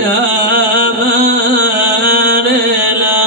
يا من لا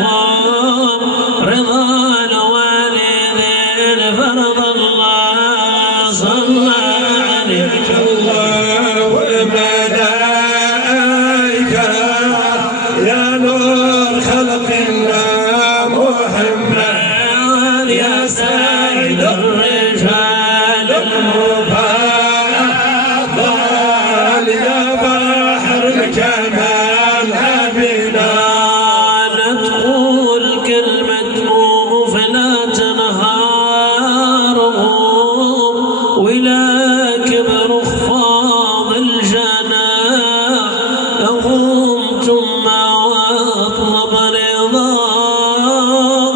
تنساهم رضا الوالدين فرض الله صلى عليك الله والملائكة يا نور خلق الله محمد يا سيد الرجال المفضل يا بحر الكمال نبينا لا تقول كلمة موف لا تنهارهم ولا كبر خفاض الجناح لهم ثم واطلب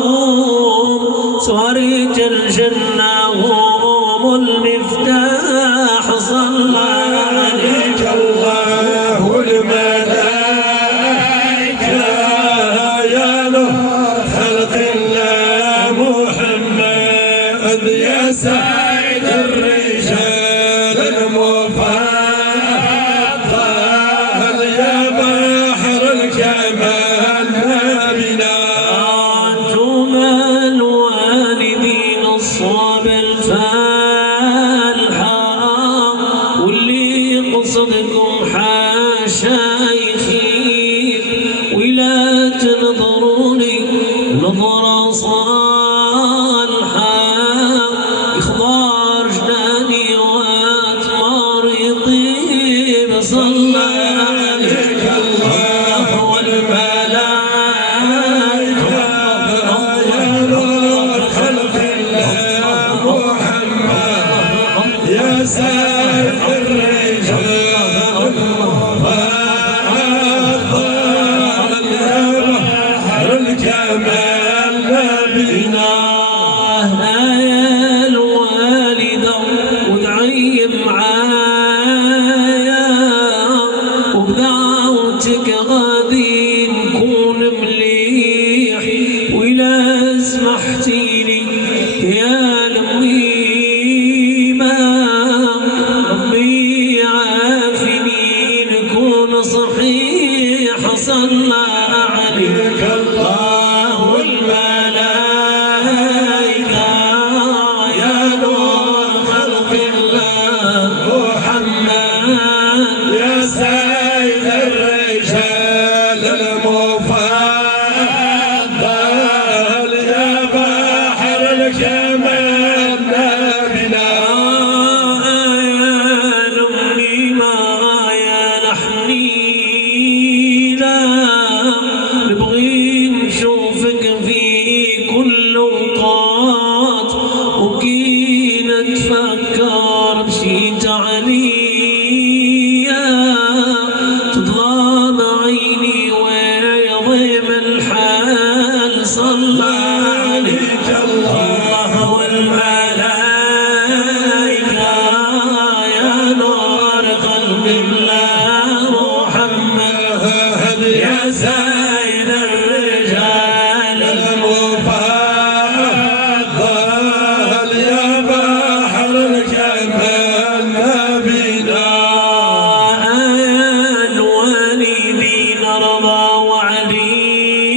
رضاهم سوارج الجنة هم المفتاح صلى عليك الله والملائكة يا نور خلق الله محمد يا سيد الرجال المفضل يا بحر الكمال نبينا أنتم الوالدين الصاب الفالحة واللي قصدكم حاشا يخيب ولا تنظروني نظرة صالحة إخضار جناني وأتمار يطيب صلى عليك الله والملائكة يا نور خلق الله محمد يا سيد الرجال المفضل يا بحر الكمال نبينا يا الوالدة وتعيب معايا وبدعوتك غادي نكون مليح ولا سمحتيلي يا لميمة ربي عافني نكون صحيح صلى عليك الله والملائكة يا نور خلق الله محمد يا سيد الرجال المفضل يا بحر الكمال نبينا يا لحنينا نبغي نشوفك في كل اوقات وكي نتفكر مشيت عليا تظلم عيني ويضيم الحال صلى عليك الله والملائكة يا نور قلب الله محمد يا سيد الرجال المفضل يا بحر الكمال نبينا الوالدين رضا وعليا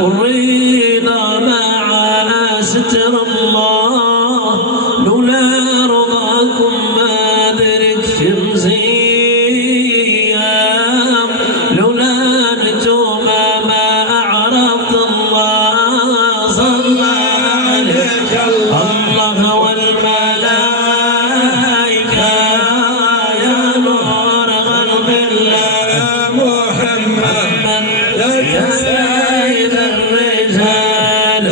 والرضا مع ستر الله لولا رضاكم ما دركت مزيان لولا انتم ما عرفت الله صلى عليك الله والملائكة يا نور قلب الله محمد يا سيد الرجال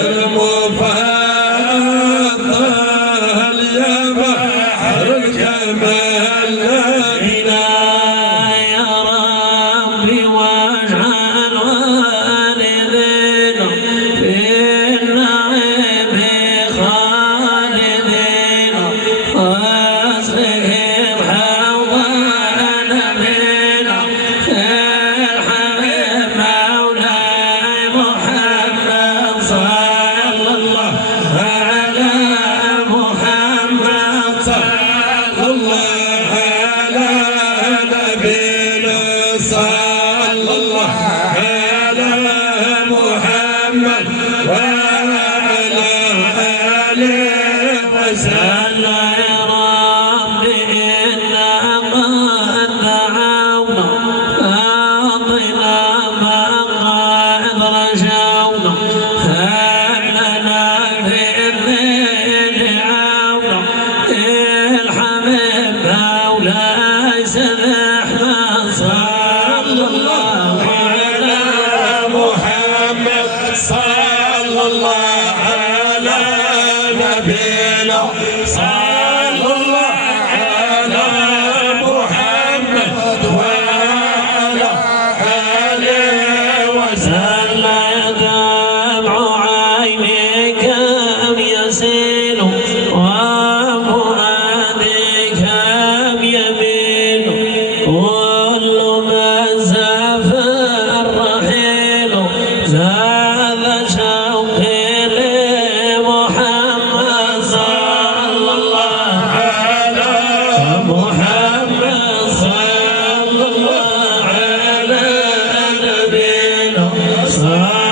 المفضل يا بحر الكمال نبينا يا ربي واجعل والدينا في النعيم خالدين واصلهم حوضنا بنا الحبيب مولاي محمد صلى الله على محمد صلى الله على نبينا صلى صل